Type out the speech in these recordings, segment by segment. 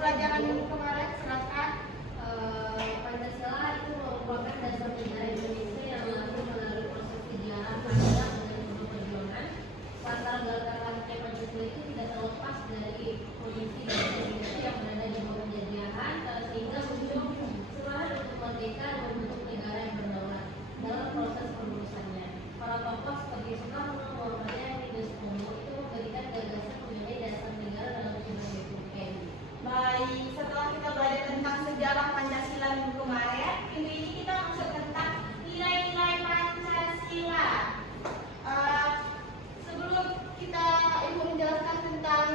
pelajaran minggu kemarin, silakan. Pancasila itu merupakan dasar negara Indonesia yang lahir melalui proses sejarah panjang dan penuh perjuangan. Latar belakang Pancasila itu tidak terlepas dari kondisi dan Indonesia yang berada di bawah penjajahan, sehingga muncul semangat untuk merdeka dan membentuk negara yang berdaulat. Dalam proses penulisannya, para tokoh seperti Soekarno, Muhammad Yani, dan Soekarno itu memberikan gagasan mengenai dasar negara dalam sebagai UPN. Baik, setelah kita belajar tentang sejarah Pancasila minggu kemarin, minggu ini kita masuk tentang nilai-nilai Pancasila. Sebelum Ibu menjelaskan tentang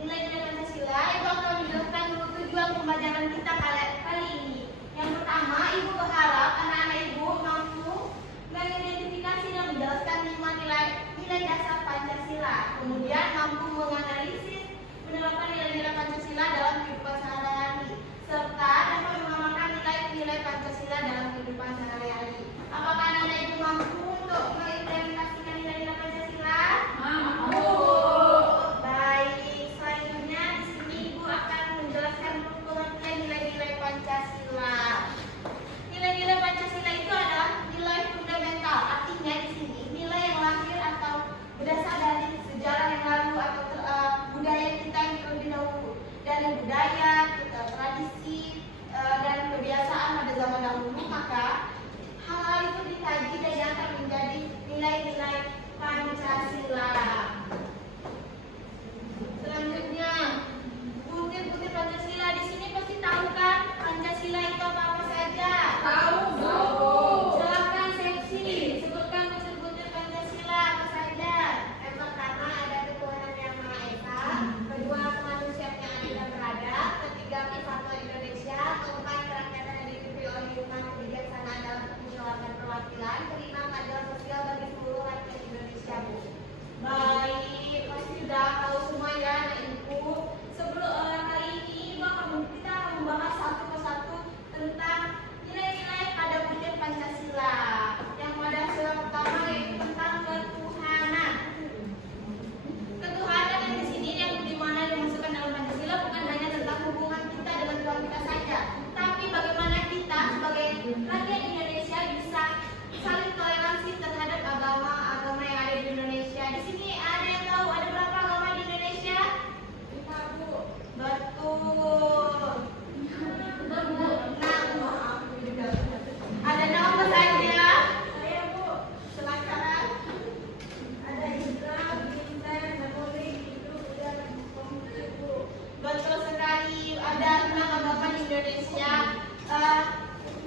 nilai-nilai Pancasila, Ibu akan menjelaskan dulu tujuan pembelajaran kita kali ini. Yang pertama, Ibu berharap anak-anak Ibu mampu mengidentifikasi dan menjelaskan 5 nilai dasar Pancasila, kemudian mampu menganalisis penerapan nilai-nilai Pancasila dalam kehidupan sehari-hari, serta dapat mengamalkan nilai-nilai Pancasila dalam kehidupan sehari-hari. Apakah anak-anak Ibu mampu untuk mengimplementasikan nilai-nilai Pancasila? Mampu. Baik, selanjutnya di sini Ibu akan menjelaskan pengertian nilai-nilai Pancasila. Nilai-nilai Pancasila itu adalah nilai fundamental, artinya di sini nilai yang lahir atau berdasar dari sejarah yang lalu atau budaya kita yang terlebih dahulu, dari budaya, tradisi, dan kebiasaan pada zaman dahulu. Maka hal itu dikaji dan diangkat menjadi nilai-nilai Pancasila. Selanjutnya, butir-butir Pancasila. Di sini pasti tahu kan Pancasila itu apa saja? Tahu, Bu. Silakan seksi, sebutkan butir-butir Pancasila apa saja. Yang pertama ada ketuhanan yang Maha Esa, kedua kemanusiaan yang adil dan beradab, ketiga kesatuan Indonesia, keempat kerakyatan yang dipimpin oleh hikmah kebijaksanaan dalam permusyawaratan perwakilan, kelima keadilan sosial bagi seluruh rakyat Indonesia, Bu. Baik, pasti sudah tahu semua ya, anak Ibu. Sebelum kali ini kita akan membahas satu persatu tentang nilai-nilai pada butir Pancasila. Yang pada sila pertama yaitu tentang ketuhanan. Ketuhanan yang di sini yang dimana dimasukkan dalam Pancasila bukan hanya tentang hubungan kita dengan Tuhan kita saja, tapi bagaimana kita sebagai rakyat Indonesia bisa saling toleransi terhadap agama-agama yang ada di Indonesia. Di sini ada yang tahu ada berapa agama di Indonesia? 5, Bu. Betul. 6, maaf. Ada 6 apa saja? Saya, Bu. Silakan. Ada Islam, Kristen, Katolik, Hindu, Buddha, dan Konghucu, Bu. Betul sekali. Ada 6 agama di Indonesia.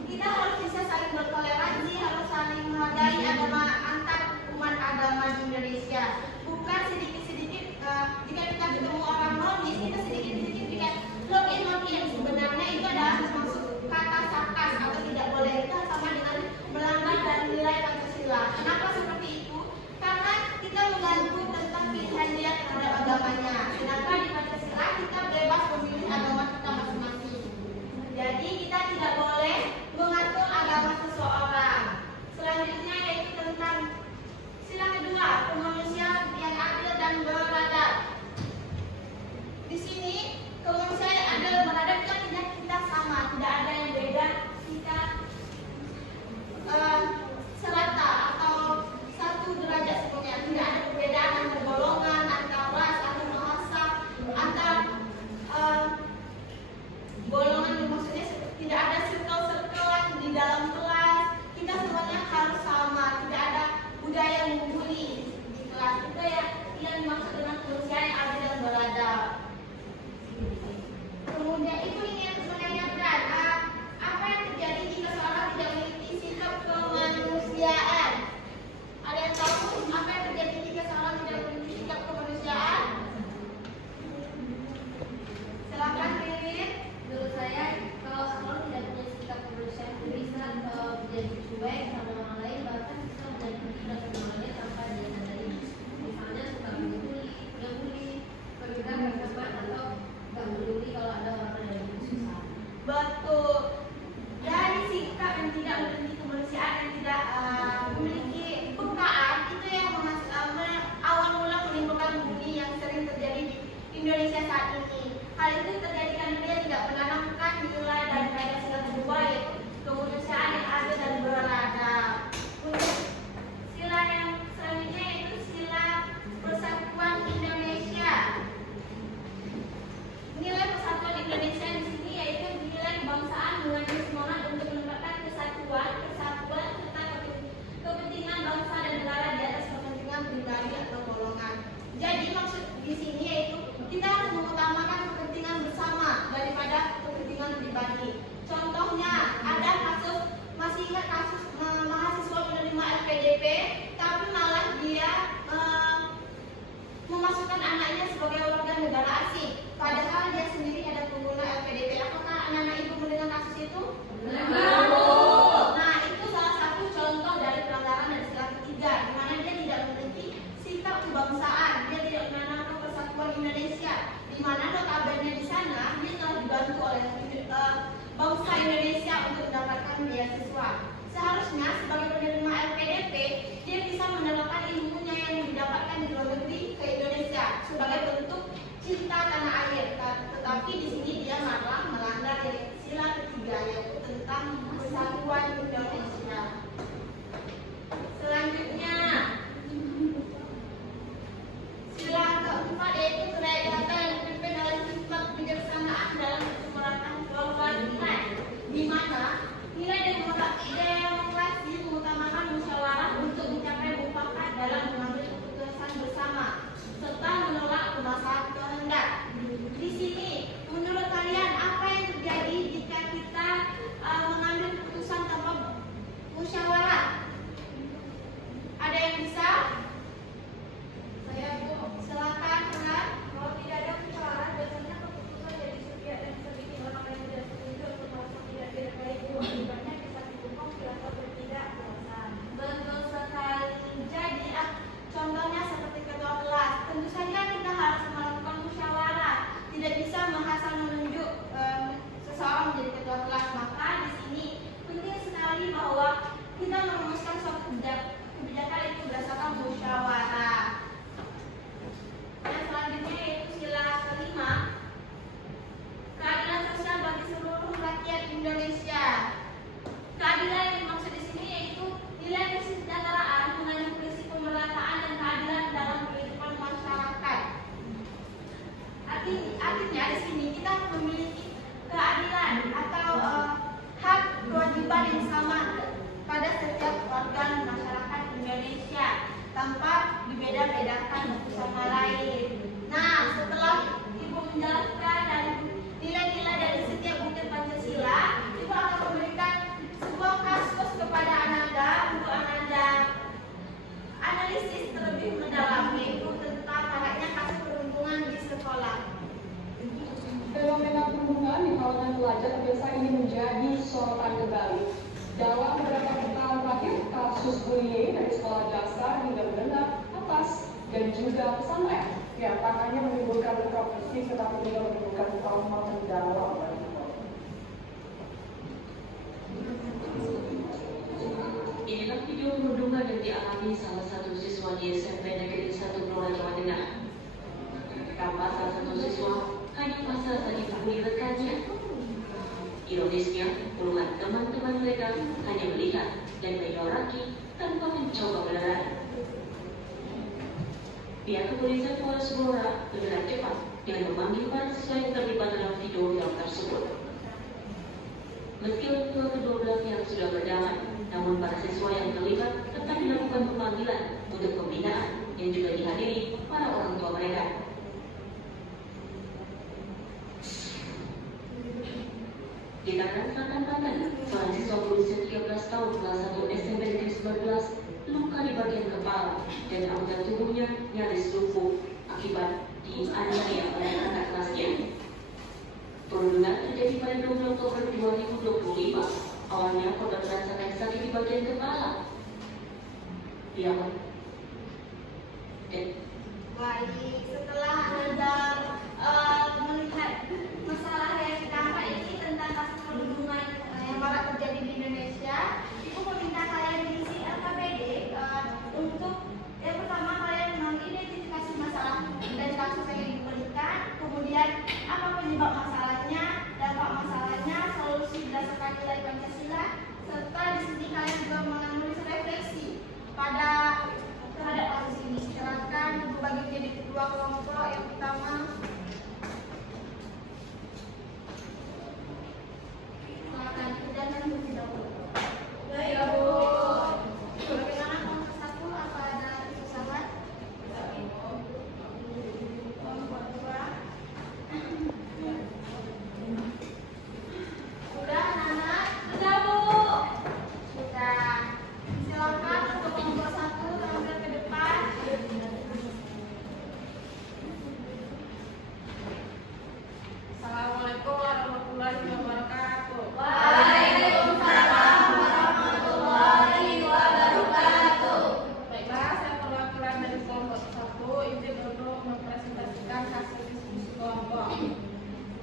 Kita harus bisa saling bertoleransi, harus saling menghargai agama antar umat agama di Indonesia. Bukan sedikit-sedikit jika kita ketemu orang nonis, kita sedikit-sedikit jika login. Sebenarnya itu adalah maksud kata sarkas atau tidak boleh. Itu sama dengan melanggar dari nilai Pancasila. Kenapa seperti itu? Karena kita mengganggu tentang pilihan dia terhadap agamanya. Sedangkan di Pancasila kita bebas memilih agama kita masing-masing. Jadi kita tidak boleh mengatur agama seseorang. Selanjutnya yaitu tentang sila kedua, kemanusiaan yang adil dan beradab. Di sini kemanusiaan yang adil dan beradab itu artinya kita sama, tidak ada yang beda, kita serata atau satu derajat semuanya. Tidak ada perbedaan antar golongan, antar ras, antar bahasa, antar golongan. Maksudnya tidak ada circle-circlean di dalam kelas. Kita semuanya harus sama. Tidak ada budaya yang membuli di kelas. Itu yang dimaksud dengan kemanusiaan yang adil dan beradab. Kemudian Ibu ingin menanyakan apa yang terjadi jika seorang tidak memiliki sikap kemanusiaan? Ada yang tahu apa yang terjadi jika seorang tidak memiliki sikap kemanusiaan? Silakan Ririn. Menurut saya, kalau seorang tidak punya sikap kemanusiaan itu bisa menjadi cuek sama orang lain, bahkan bisa menjadi tidak sama orang lain tanpa dia sadari. Misalnya suka membuli, pergi teman atau nggak peduli kalau ada orang yang lagi susah. Betul. Dari sikap yang tidak memiliki kemanusiaan, yang tidak memiliki pekaan, itu yang awal mula menimbulkan bully yang sering terjadi di Indonesia saat ini. Hal itu terjadi karena dia tidak menanamkan nilai dan Pancasila kedua, yaitu kemanusiaan yang adil dan beradab. Untuk sila yang selanjutnya yaitu sila persatuan Indonesia. Nilai persatuan Indonesia di sini yaitu nilai kebangsaan mengandung semangat untuk menempatkan kesatuan, serta kepentingan bangsa dan negara di atas kepentingan pribadi atau golongan. Jadi maksud di sini yaitu kita harus mengutamakan kepentingan bersama daripada kepentingan pribadi. Contohnya ada kasus, masih ingat kasus mahasiswa menerima LPDP, tapi malah dia memasukkan anaknya sebagai warga negara asing, padahal dia sendiri ada pengguna LPDP. Apakah anak-anak ibu mendengar kasus itu? Nah, itu salah satu contoh dari pelanggaran dari sila ketiga, di mana dia tidak memiliki sikap kebangsaan, dia tidak menanamkan persatuan Indonesia, di mana notabene di sana dia telah dibantu oleh bangsa Indonesia untuk mendapatkan beasiswa. Seharusnya sebagai penerima LPDP dia bisa menerapkan ilmunya yang didapatkan di luar negeri ke Indonesia sebagai bentuk cinta tanah air. Tetapi di sini dia malah melanggar sila ketiga, yaitu tentang persatuan Indonesia. Selanjutnya sila keempat yaitu kerakyatan yang dipimpin oleh sifat kebijaksanaan dalam kesepakatan kebangsaan, di mana nilai demokrasi mengutamakan musyawarah untuk mencapai mufakat dalam mengambil keputusan bersama serta menolak pemaksaan kehendak. Di sini, menurut kalian apa yang terjadi jika kita mengambil keputusan tanpa musyawarah? Ada yang bisa? Saya silakan, Renan. Kalau tidak ada musyawarah, biasanya keputusan jadi sepihak dan sedikit orang yang tidak setuju untuk merasa tidak baik. Akibatnya bisa didukung atau bertindak kekuasaan. Betul sekali. Jadi contohnya seperti ketua kelas. Tentu saja kita harus melakukan musyawarah. Tidak bisa menghasal menunjuk seseorang menjadi ketua kelas. Maka di sini penting sekali bahwa kita merumuskan suatu kebijakan itu berdasarkan musyawarah. Yang selanjutnya yaitu sila kelima, keadilan sosial bagi seluruh rakyat Indonesia. Keadilan yang dimaksud di sini yaitu nilai kesejahteraan mengandung prinsip pemerataan dan keadilan dalam kehidupan masyarakat. Artinya di sini kita memiliki keadilan atau hak kewajiban yang sama pada setiap warga masyarakat Indonesia tanpa dibeda-bedakan satu sama lain. Nah, setelah Ibu menjelaskan dan nilai-nilai dari setiap butir Pancasila, Ibu akan memberikan sebuah kasus kepada Ananda untuk Ananda analisis terlebih mendalam, yaitu tentang maraknya kasus perundungan di sekolah. Fenomena perundungan di kalangan pelajar biasa ini menjadi sorotan kembali. Dalam beberapa tahun terakhir, kasus bullying dari sekolah dasar hingga menengah atas dan juga pesantren yang tak hanya menimbulkan kontroversi tetapi juga menimbulkan trauma mendalam bagi korban. Inilah video perundungan yang dialami salah satu siswa di SMP Negeri 1 Blora, Jawa Tengah. Tampak salah satu siswa hanya masa saja dibully rekannya. Ironisnya, puluhan teman-teman mereka hanya melihat dan menyoraki tanpa mencoba melarang. Pihak kepolisian Polres Blora bergerak cepat dengan memanggil para siswa yang terlibat dalam video film tersebut. Meski orang tua kedua belah pihak sudah berdamai, namun para siswa yang terlibat tetap dilakukan pemanggilan untuk pembinaan yang juga dihadiri para orang tua mereka. Di Tangerang Selatan, Banten, seorang siswa berusia 13 tahun kelas 1 SMP Negeri 19 luka di bagian kepala dan anggota tubuhnya nyaris lumpuh akibat dianiaya oleh anak kelasnya. Perundungan terjadi pada 20 Oktober 2025. Awalnya korban merasakan sakit di bagian kepala. Baik, setelah Anda melihat masalah yang tampak ini tentang kasus perundungan yang marak terjadi di Indonesia, Ibu meminta kalian mengisi LKPD untuk yang pertama kalian mengidentifikasi masalah dan kasus yang diberikan, kemudian apa penyebab masalahnya, dan saya juga menulis refleksi pada terhadap kasus ini. Silakan berbagi menjadi kedua kelompok. Yang pertama, silakan dan lebih dahulu. Baik, Bu. Bagaimana kelompok satu? Apa ada kesusahan? Kelompok dua. Sudah anak-anak? Sudah, Bu. Sudah. Silakan untuk kelompok satu tampil ke depan. Assalamualaikum warahmatullahi wabarakatuh. Waalaikumsalam warahmatullahi wabarakatuh. Baiklah, saya perwakilan dari kelompok 1 izin untuk mempresentasikan hasil diskusi kelompok.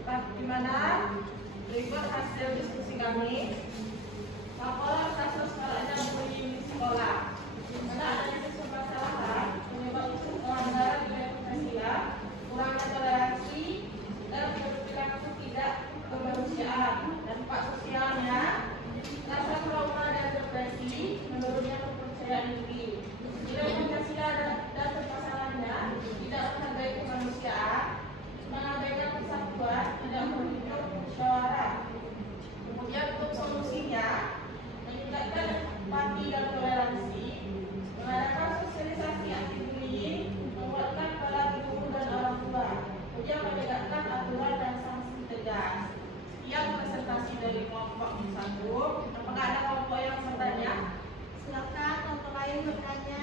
Bagaimana? Berikut hasil diskusi kami. Laporan kasus maraknya bullying di sekolah. Karena adanya siswa permasalahan penyebab pelanggaran nilai Pancasila, kurangnya toleransi, dan perilaku tidak kemanusiaan. Dampak sosialnya, rasa trauma dan depresi, menurunnya kepercayaan diri. Nilai Pancasila dan permasalahannya tidak menghargai kemanusiaan, mengabaikan persatuan, tidak menghidup musyawarah. Kemudian untuk solusinya, meningkatkan empati dan toleransi, mengadakan sosialisasi anti bullying, menguatkan para guru dan orang tua, kemudian menegakkan aturan dan sanksi tegas. Sekian presentasi dari kelompok 1. Apakah ada kelompok yang bertanya? Silakan kelompok lain bertanya.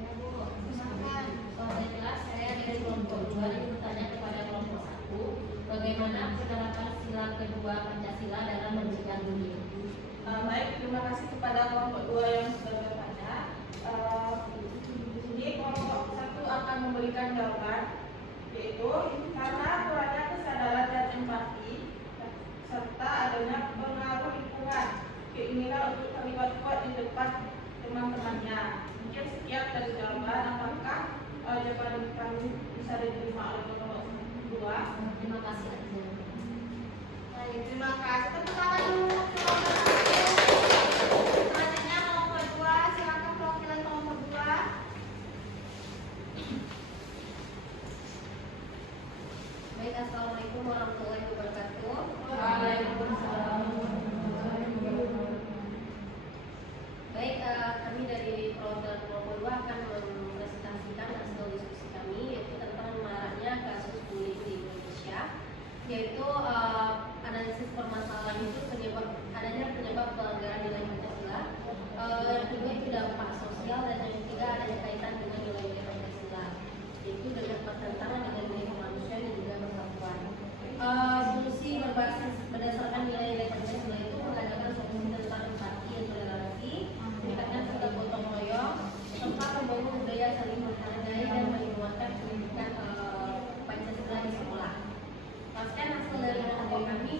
Ya, Bu. Silakan. Baiklah, saya dari kelompok 2 ingin bertanya kepada kelompok 1, bagaimana penerapan sila kedua Pancasila dalam mencegah bullying? Baik, terima kasih kepada kelompok 2 yang sudah bertanya. Di sini kelompok 1 akan memberikan jawaban, yaitu karena kurangnya kesadaran dan empati serta adanya pengaruh lingkungan, keinginan untuk terlibat kuat di depan teman-temannya. Mungkin sekian dari jawaban. Apakah jawaban kami bisa diterima oleh kelompok 2? Terima kasih atas jawabannya. Baik, terima kasih. Tepuk tangan dulu untuk kelompok satu. Selanjutnya kelompok dua. Silakan perwakilan kelompok dua. Baik, assalamualaikum warahmatullahi wabarakatuh. Waalaikumsalam. Baik, kami dari perwakilan kelompok 2 akan mempresentasikan hasil diskusi kami, yaitu tentang maraknya kasus bullying di Indonesia, yaitu analisis permasalahan itu adanya penyebab pelanggaran nilai Pancasila, yang kedua itu dampak sosial, dan yang ketiga adanya kaitan dengan nilai-nilai Pancasila, yaitu dengan pertentangan dengan nilai kemanusiaan dan juga persatuan. Solusi berbasis berdasarkan nilai-nilai Pancasila itu mengadakan solusi tentang empati dan toleransi, meningkatkan sikap gotong royong, serta membangun budaya saling menghargai dan menguatkan pendidikan Pancasila di sekolah. Pasien hasil dari kategori kami,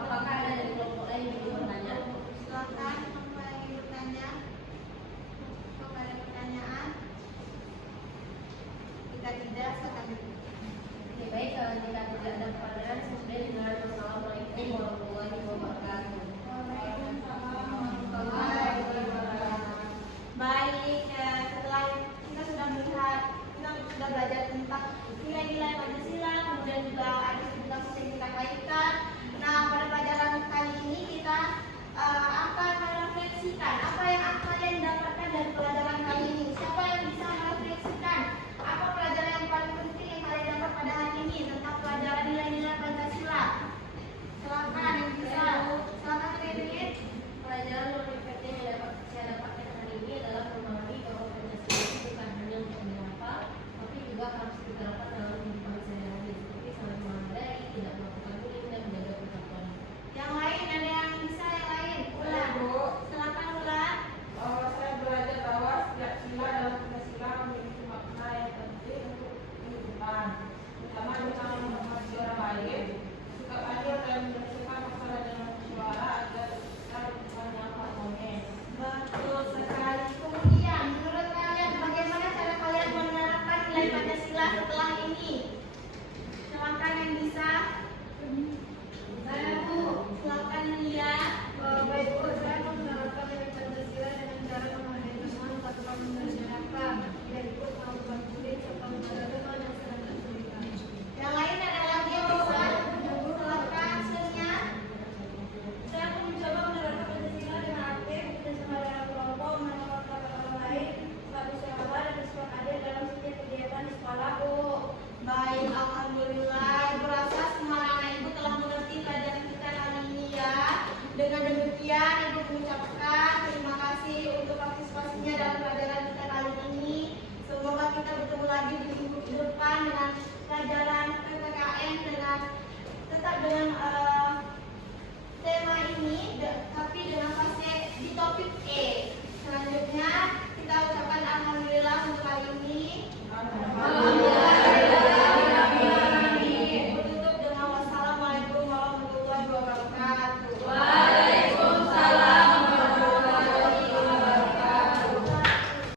apakah ada dari kelompok lain yang ingin bertanya? Silakan kelompok yang ingin bertanya. Apakah ada pertanyaan? Jika tidak, silakan. Oke, baik, jika tidak ada pertanyaan,